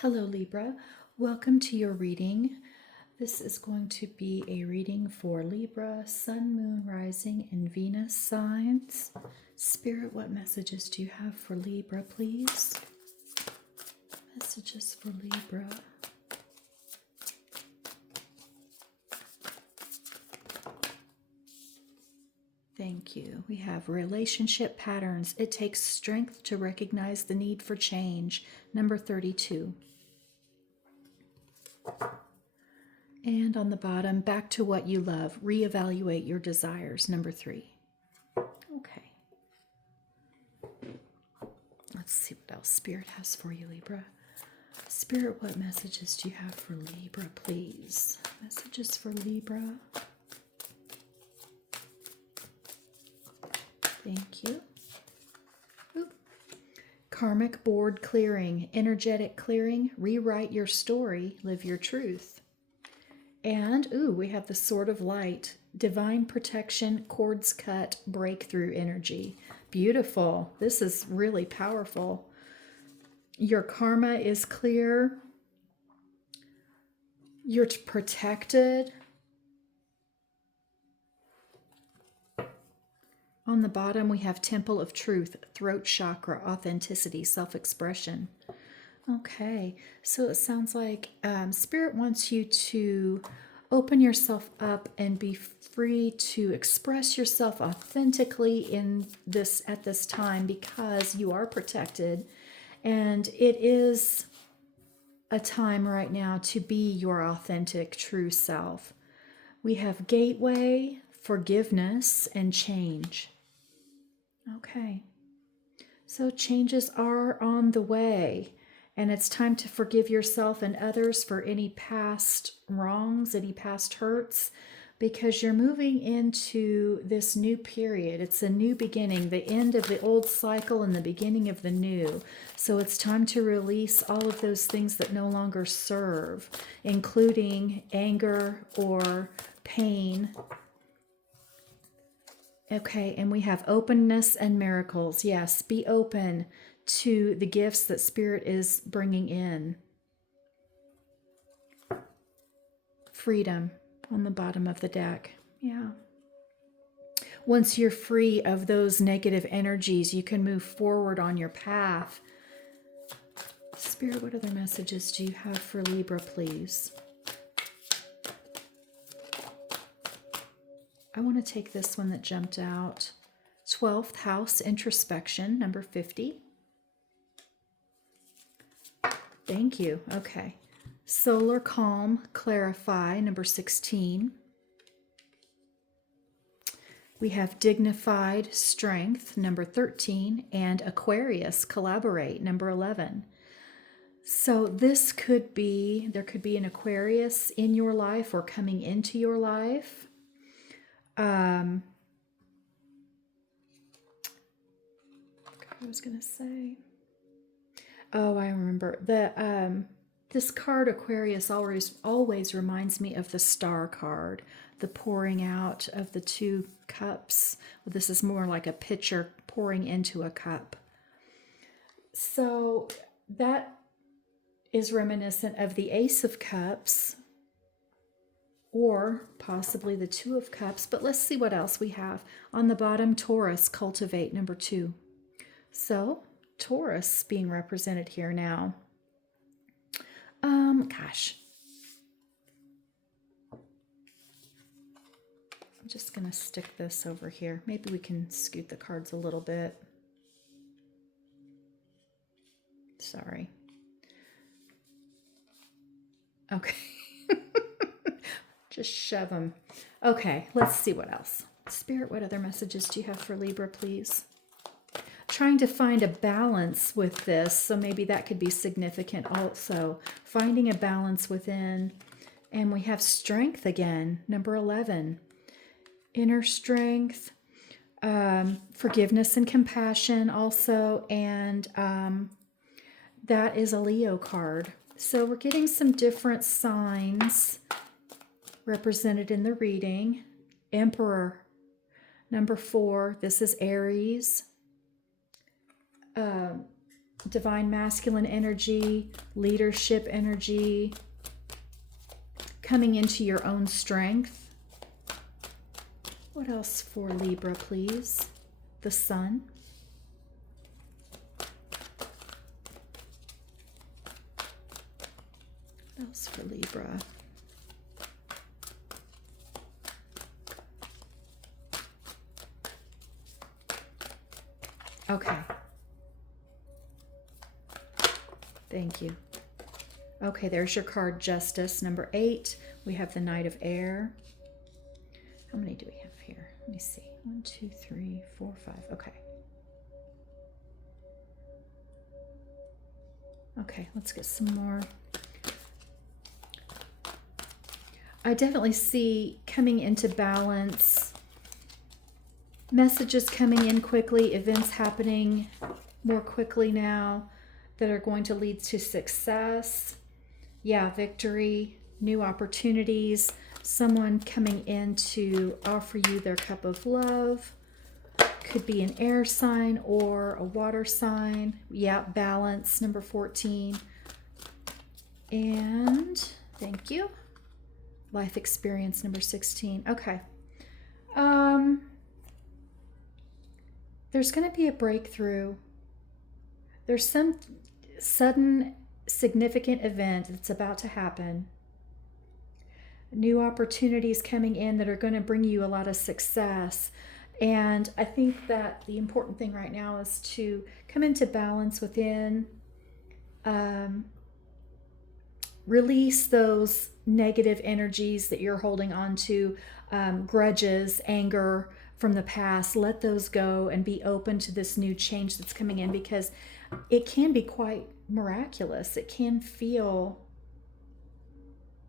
Hello, Libra. Welcome to your reading. This is going to be a reading for Libra, Sun, Moon, Rising, and Venus signs. Spirit, what messages do you have for Libra, please? Messages for Libra. Thank you. We have relationship patterns. It takes strength to recognize the need for change. Number 32. And on the bottom, back to what you love. Reevaluate your desires. Number 3. Okay. Let's see what else Spirit has for you, Libra. Spirit, what messages do you have for Libra, please? Messages for Libra. Thank you. Oop. Karmic board clearing, energetic clearing, rewrite your story, live your truth. And, we have the Sword of Light, divine protection, cords cut, breakthrough energy. Beautiful. This is really powerful. Your karma is clear. You're protected. On the bottom, we have Temple of Truth, throat chakra, authenticity, self-expression. Okay, so it sounds like Spirit wants you to open yourself up and be free to express yourself authentically at this time, because you are protected, and it is a time right now to be your authentic, true self. We have gateway, forgiveness, and change. Okay, so changes are on the way. And it's time to forgive yourself and others for any past wrongs, any past hurts, because you're moving into this new period. It's a new beginning, the end of the old cycle and the beginning of the new. So it's time to release all of those things that no longer serve, including anger or pain. Okay, and we have openness and miracles. Yes, be open to the gifts that Spirit is bringing in. Freedom on the bottom of the deck. Yeah. Once you're free of those negative energies, you can move forward on your path. Spirit, what other messages do you have for Libra, please? I want to take this one that jumped out. 12th house introspection, number 50. Thank you. Okay. Solar calm, clarify, number 16. We have dignified strength, number 13, and Aquarius, collaborate, number 11. So this could be, there could be an Aquarius in your life or coming into your life. I was going to say, oh, I remember this card Aquarius always reminds me of the Star card, the pouring out of the 2 cups. This is more like a pitcher pouring into a cup. So that is reminiscent of the Ace of Cups, or possibly the 2 of Cups. But let's see what else we have. On the bottom, Taurus, cultivate, number 2. So Taurus being represented here now. Gosh. I'm just going to stick this over here. Maybe we can scoot the cards a little bit. Sorry. Okay. Just shove them. Okay, let's see what else. Spirit, what other messages do you have for Libra, please? Trying to find a balance with this, so maybe that could be significant also. Finding a balance within. And we have strength again, number 11. Inner strength, forgiveness and compassion also, and that is a Leo card. So we're getting some different signs represented in the reading. Emperor, number 4, this is Aries. divine masculine energy, leadership energy, coming into your own strength. What else for Libra, please? The Sun. What else for Libra? Okay. Thank you. Okay, there's your card, Justice, number 8. We have the Knight of Air. How many do we have here? Let me see. 1, 2, 3, 4, 5. Okay. Okay, let's get some more. I definitely see coming into balance, messages coming in quickly, events happening more quickly now that are going to lead to success. Yeah, victory, new opportunities, someone coming in to offer you their cup of love. Could be an air sign or a water sign. Yeah, balance, number 14. And thank you. Life experience, number 16. Okay. There's going to be a breakthrough. There's some sudden significant event that's about to happen. New opportunities coming in that are going to bring you a lot of success. And I think that the important thing right now is to come into balance within, release those negative energies that you're holding on to, grudges, anger from the past. Let those go and be open to this new change that's coming in, because it can be quite miraculous. It can feel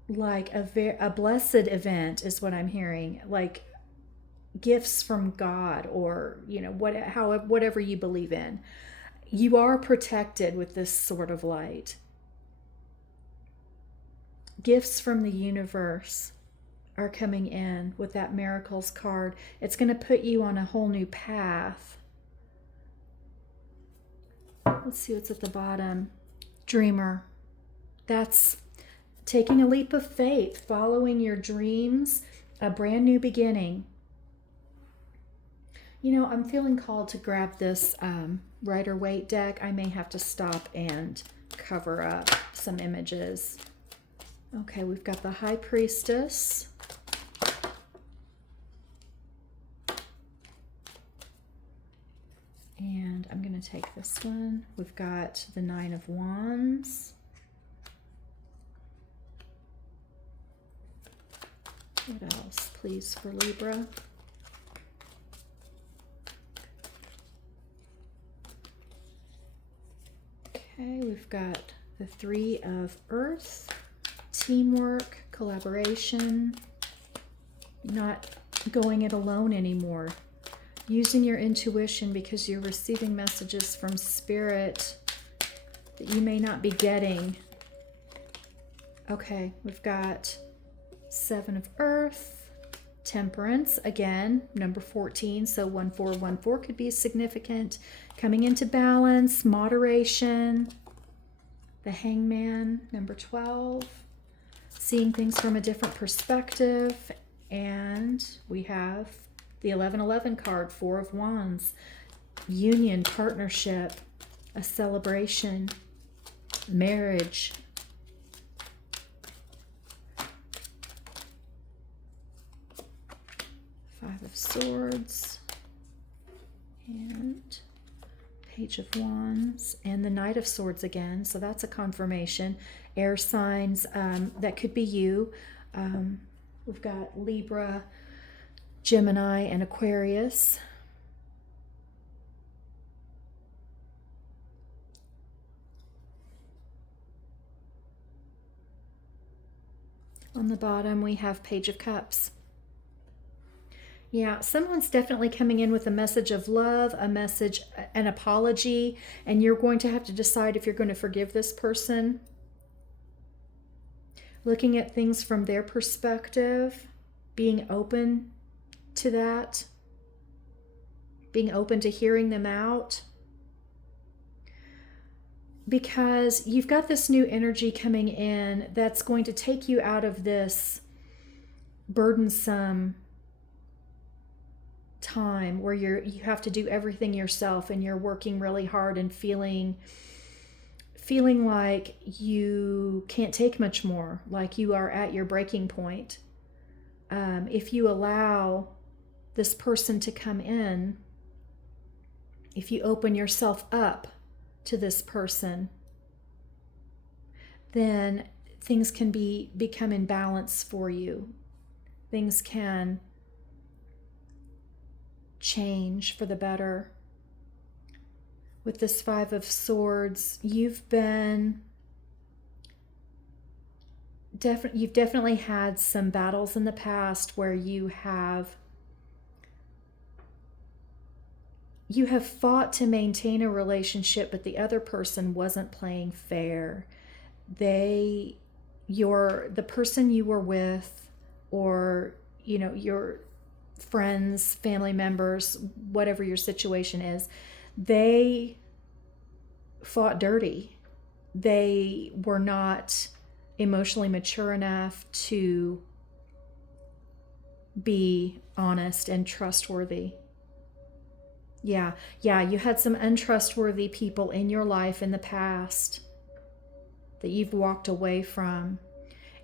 like a blessed event is what I'm hearing, like gifts from God, or whatever you believe in. You are protected with this sort of light. Gifts from the universe are coming in with that miracles card. It's going to put you on a whole new path. Let's see what's at the bottom. Dreamer. That's taking a leap of faith, following your dreams, a brand new beginning. I'm feeling called to grab this Rider-Waite deck. I may have to stop and cover up some images. Okay, we've got the High Priestess. And I'm going to take this one. We've got the Nine of Wands. What else, please, for Libra? Okay, we've got the Three of Earth. Teamwork, collaboration, not going it alone anymore. Using your intuition because you're receiving messages from Spirit that you may not be getting. Okay, we've got Seven of Earth, Temperance, again, number 14, so 1414 could be significant. Coming into balance, moderation, the Hangman, number 12. Seeing things from a different perspective. And we have the 1111 card, Four of Wands, union, partnership, a celebration, marriage. Five of Swords and Page of Wands and the Knight of Swords again. So that's a confirmation. Air signs, that could be you. We've got Libra, Gemini, and Aquarius. On the bottom, we have Page of Cups. Yeah, someone's definitely coming in with a message of love, a message, an apology, and you're going to have to decide if you're going to forgive this person. Looking at things from their perspective, being open to that, being open to hearing them out. because you've got this new energy coming in that's going to take you out of this burdensome time where you have to do everything yourself and you're working really hard and feeling like you can't take much more, like you are at your breaking point. If you allow this person to come in, if you open yourself up to this person, then things can become in balance for you. Things can change for the better. With this Five of Swords, you've definitely had some battles in the past where you have fought to maintain a relationship, but the other person wasn't playing fair. The person you were with, or your friends, family members, whatever your situation is, they fought dirty. They were not emotionally mature enough to be honest and trustworthy. Yeah, you had some untrustworthy people in your life in the past that you've walked away from.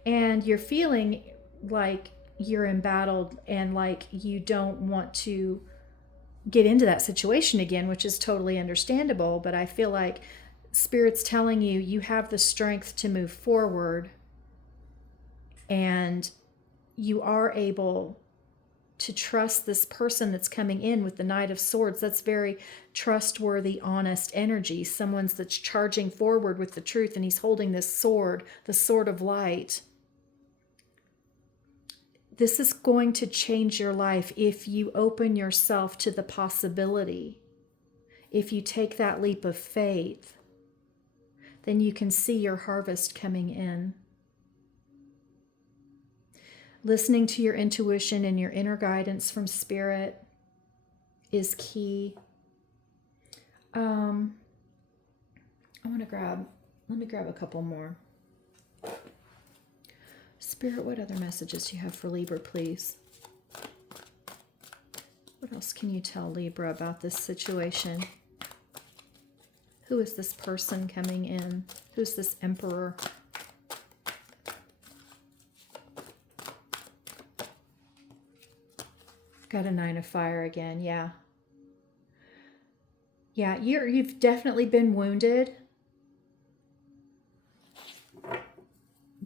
And you're feeling like you're embattled and like you don't want to get into that situation again, which is totally understandable. But I feel like Spirit's telling you you have the strength to move forward, and you are able to trust this person that's coming in with the Knight of Swords. That's very trustworthy, honest energy. Someone's that's charging forward with the truth, and he's holding this sword, the sword of light. This is going to change your life if you open yourself to the possibility. If you take that leap of faith, then you can see your harvest coming in. Listening to your intuition and your inner guidance from Spirit is key. Let me grab a couple more. Spirit, what other messages do you have for Libra, please? What else can you tell Libra about this situation? Who is this person coming in? Who's this Emperor? Got a Nine of Fire again, yeah. Yeah, you've definitely been wounded.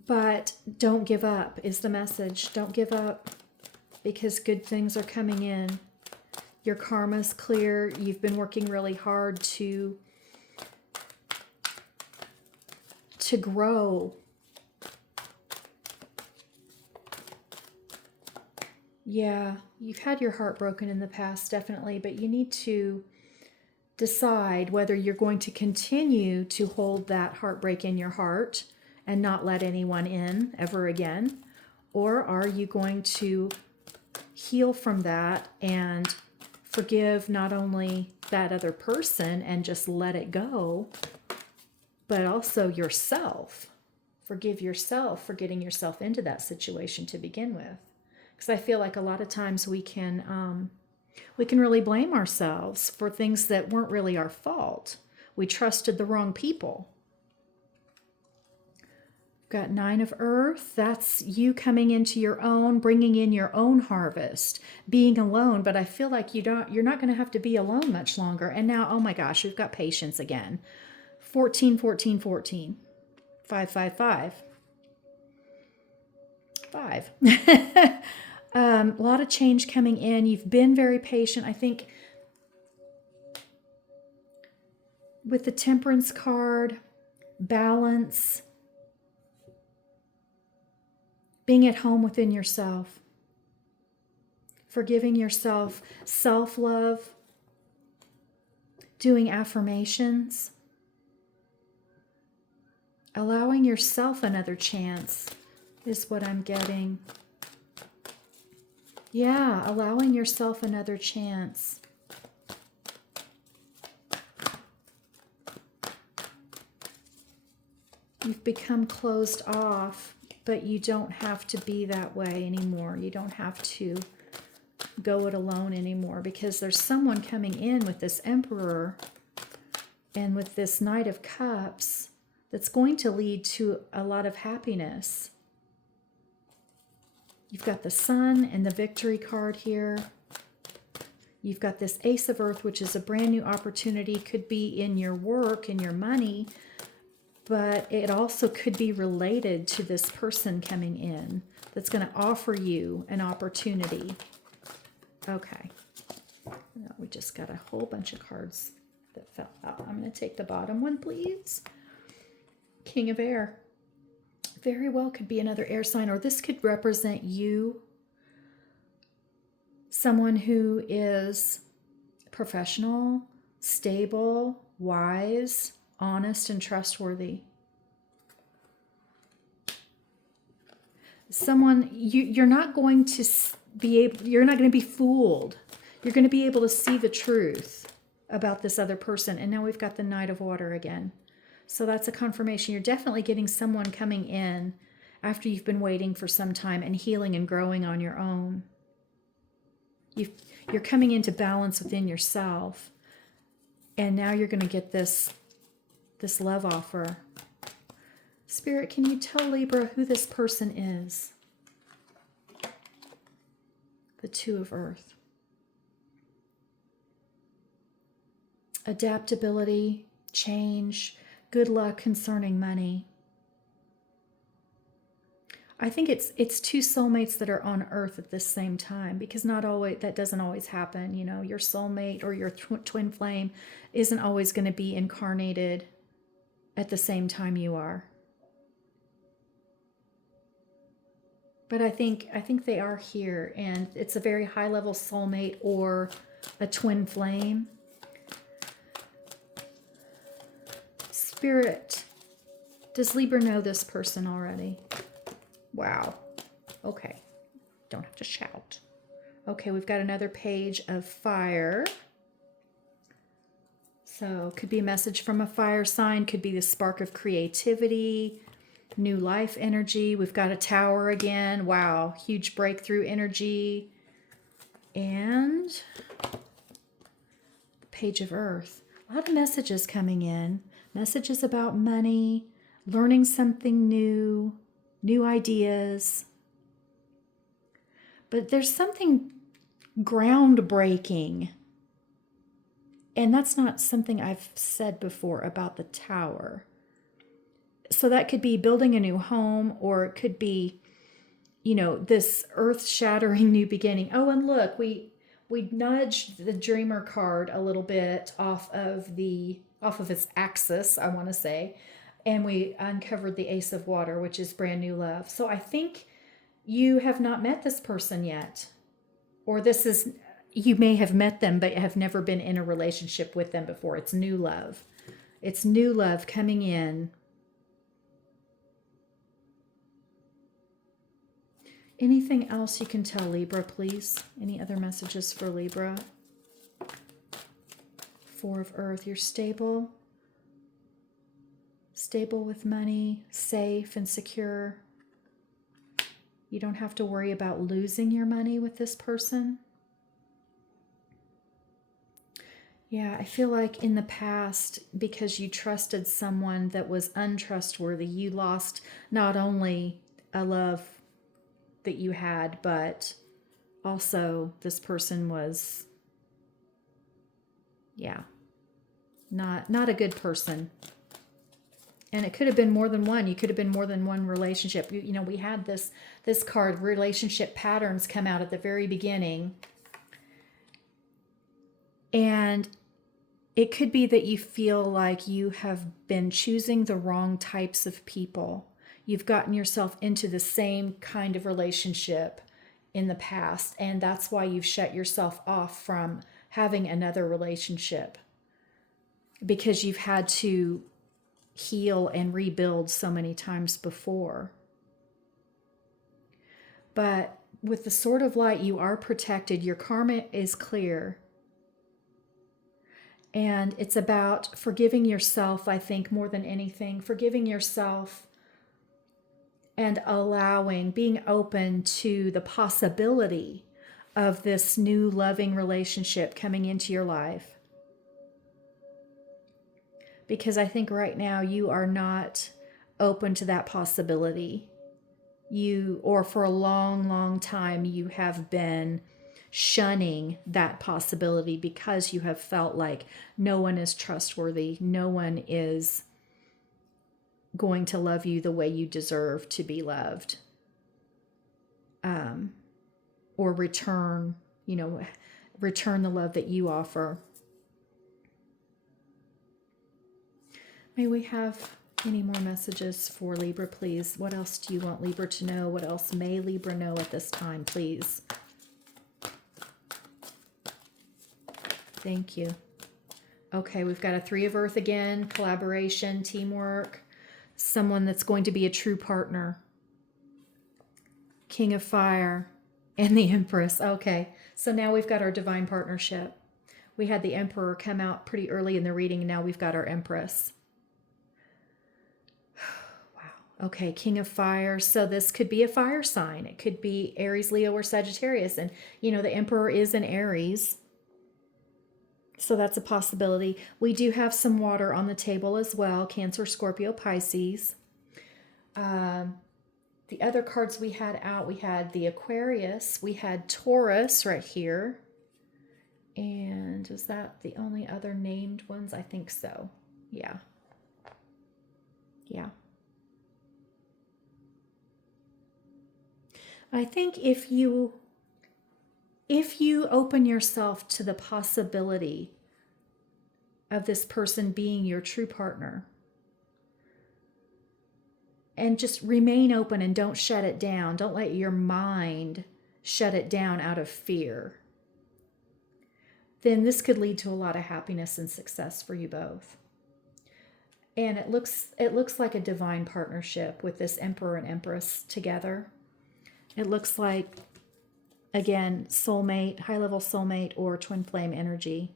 But don't give up is the message. Don't give up, because good things are coming in. Your karma's clear. You've been working really hard to grow. Yeah, you've had your heart broken in the past, definitely, but you need to decide whether you're going to continue to hold that heartbreak in your heart and not let anyone in ever again, or are you going to heal from that and forgive not only that other person and just let it go, but also yourself. Forgive yourself for getting yourself into that situation to begin with. Because I feel like a lot of times we can really blame ourselves for things that weren't really our fault. We trusted the wrong people. Got Nine of Earth. That's you coming into your own, bringing in your own harvest, being alone. But I feel like you're not going to have to be alone much longer. And now, oh my gosh, we've got patience again. 14, 14, 14. 5, 5, 5. 5. A lot of change coming in. You've been very patient. I think with the Temperance card, balance, being at home within yourself, forgiving yourself, self-love, doing affirmations, allowing yourself another chance is what I'm getting. Yeah, allowing yourself another chance. You've become closed off, but you don't have to be that way anymore. You don't have to go it alone anymore, because there's someone coming in with this Emperor and with this Knight of Cups that's going to lead to a lot of happiness. You've got the Sun and the Victory card here. You've got this Ace of Earth, which is a brand new opportunity. Could be in your work, in your money, but it also could be related to this person coming in that's going to offer you an opportunity. Okay. Now we just got a whole bunch of cards that fell out. I'm going to take the bottom one, please. King of Air. Very well could be another air sign, or this could represent you. Someone who is professional, stable, wise, honest, and trustworthy. Someone you're not going to be able, you're not going to be fooled. You're going to be able to see the truth about this other person. And now we've got the Knight of Water again. So that's a confirmation. You're definitely getting someone coming in after you've been waiting for some time and healing and growing on your own. You're coming into balance within yourself. And now you're going to get this love offer. Spirit, can you tell Libra who this person is? The Two of Earth. Adaptability, change, good luck concerning money. I think it's two soulmates that are on Earth at this same time, because not always, that doesn't always happen. You know, your soulmate or your twin flame isn't always going to be incarnated at the same time you are. But I think they are here, and it's a very high level soulmate or a twin flame. Spirit, does Libra know this person already? Wow. Okay. Don't have to shout. Okay, we've got another page of fire. So could be a message from a fire sign, could be the spark of creativity, new life energy. We've got a Tower again. Wow, huge breakthrough energy. And the Page of Earth. A lot of messages coming in. Messages about money, learning something new, new ideas. But there's something groundbreaking. And that's not something I've said before about the Tower. So that could be building a new home, or it could be, you know, this earth-shattering new beginning. Oh, and look, we nudged the Dreamer card a little bit off of its axis, I want to say, and we uncovered the Ace of Water, which is brand new love. So I think you have not met this person yet, or you may have met them but have never been in a relationship with them before. It's new love. It's new love coming in. Anything else you can tell Libra, please? Any other messages for Libra? Four of Earth. You're stable. Stable with money, safe and secure. You don't have to worry about losing your money with this person. Yeah, I feel like in the past, because you trusted someone that was untrustworthy, you lost not only a love that you had, but also this person was, yeah, not a good person. And it could have been more than one. You could have been more than one relationship. You know, we had this card, relationship patterns, come out at the very beginning. And it could be that you feel like you have been choosing the wrong types of people. You've gotten yourself into the same kind of relationship in the past, and that's why you've shut yourself off from having another relationship, because you've had to heal and rebuild so many times before. But with the Sword of Light, you are protected. Your karma is clear. And it's about forgiving yourself, I think, more than anything. Forgiving yourself and allowing, being open to the possibility of this new loving relationship coming into your life. Because I think right now you are not open to that possibility. Or for a long, long time, you have been shunning that possibility because you have felt like no one is trustworthy, no one is going to love you the way you deserve to be loved, or return the love that you offer. May we have any more messages for Libra, please? What else do you want Libra to know? What else may Libra know at this time, please? Thank you. Okay, we've got a 3 of Earth again, collaboration, teamwork, someone that's going to be a true partner. King of Fire and the Empress. Okay, so now we've got our divine partnership. We had the Emperor come out pretty early in the reading, and now we've got our Empress. Wow. Okay, King of Fire. So this could be a fire sign. It could be Aries, Leo, or Sagittarius. And, the Emperor is an Aries. So that's a possibility. We do have some water on the table as well. Cancer, Scorpio, Pisces. The other cards we had out, we had the Aquarius. We had Taurus right here. And is that the only other named ones? I think so. Yeah. Yeah. I think if you open yourself to the possibility of this person being your true partner, and just remain open and don't shut it down, don't let your mind shut it down out of fear, then this could lead to a lot of happiness and success for you both. And it looks like a divine partnership with this Emperor and Empress together. It looks like, again, soulmate, high-level soulmate, or twin flame energy.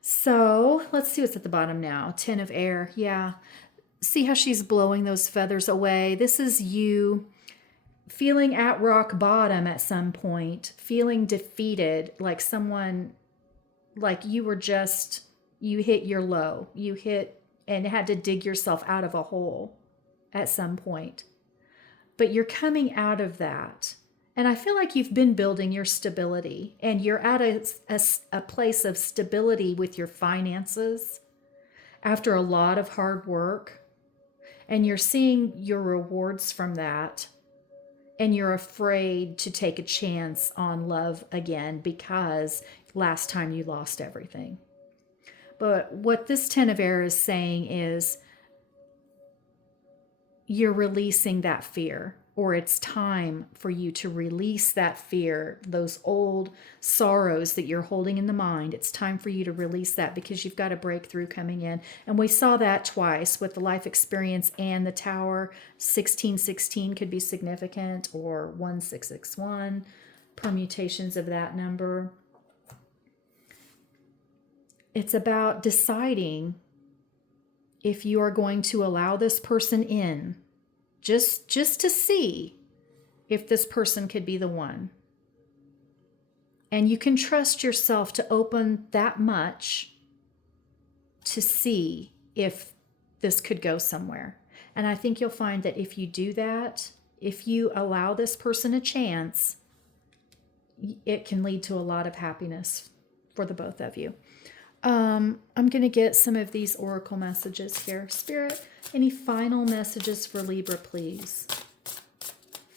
So let's see what's at the bottom now. 10 of Air. Yeah. See how she's blowing those feathers away? This is you feeling at rock bottom at some point, feeling defeated, like someone, like you hit your low. You hit and had to dig yourself out of a hole at some point. But you're coming out of that. And I feel like you've been building your stability, and you're at a place of stability with your finances after a lot of hard work. And you're seeing your rewards from that. And you're afraid to take a chance on love again because last time you lost everything. But what this 10 of Air is saying is you're releasing that fear, or it's time for you to release that fear, those old sorrows that you're holding in the mind. It's time for you to release that because you've got a breakthrough coming in. And we saw that twice with the life experience and the Tower. 1616 could be significant, or 1661, permutations of that number. It's about deciding if you are going to allow this person in, just to see if this person could be the one. And you can trust yourself to open that much to see if this could go somewhere. And I think you'll find that if you do that, if you allow this person a chance, it can lead to a lot of happiness for the both of you. I'm going to get some of these oracle messages here. Spirit, any final messages for Libra, please?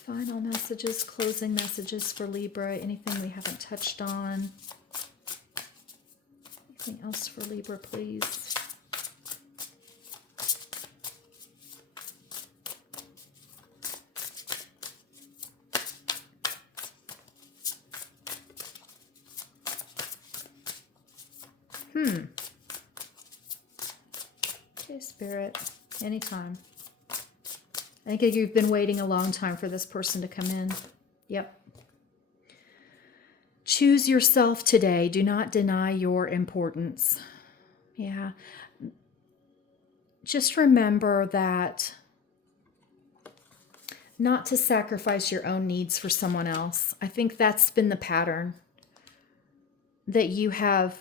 Final messages, closing messages for Libra. Anything we haven't touched on? Anything else for Libra, please? Okay, Spirit, anytime. I think you've been waiting a long time for this person to come in. Yep. Choose yourself today. Do not deny your importance. Yeah. Just remember that not to sacrifice your own needs for someone else. I think that's been the pattern, that you have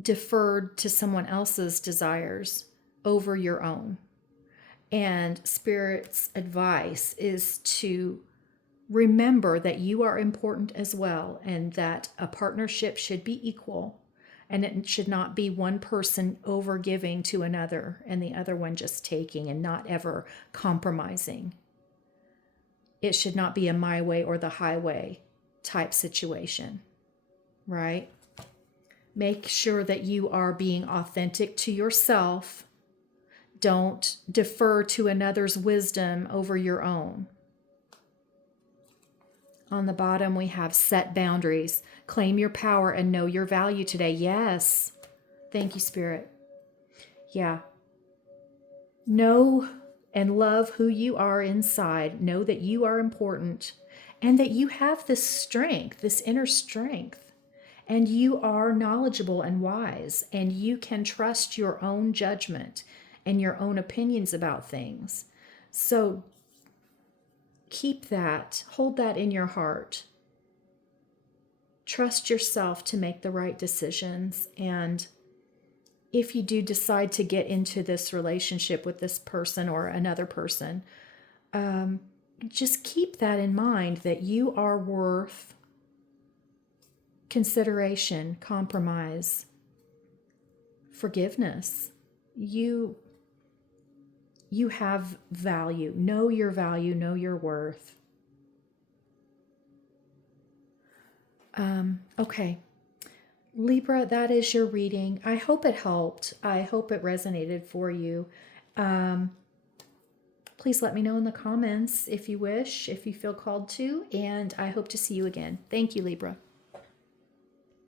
deferred to someone else's desires over your own. And Spirit's advice is to remember that you are important as well, and that a partnership should be equal, and it should not be one person over giving to another and the other one just taking and not ever compromising. It should not be a my way or the highway type situation, right? Make sure that you are being authentic to yourself. Don't defer to another's wisdom over your own. On the bottom, we have set boundaries. Claim your power and know your value today. Yes. Thank you, Spirit. Yeah. Know and love who you are inside. Know that you are important and that you have this strength, this inner strength, and you are knowledgeable and wise, and you can trust your own judgment and your own opinions about things. So keep that, hold that in your heart. Trust yourself to make the right decisions. And if you do decide to get into this relationship with this person or another person, just keep that in mind, that you are worth consideration, compromise, forgiveness. You have value. Know your value, know your worth. Okay. Libra, that is your reading. I hope it helped. I hope it resonated for you. Please let me know in the comments if you wish, if you feel called to, and I hope to see you again. Thank you, Libra.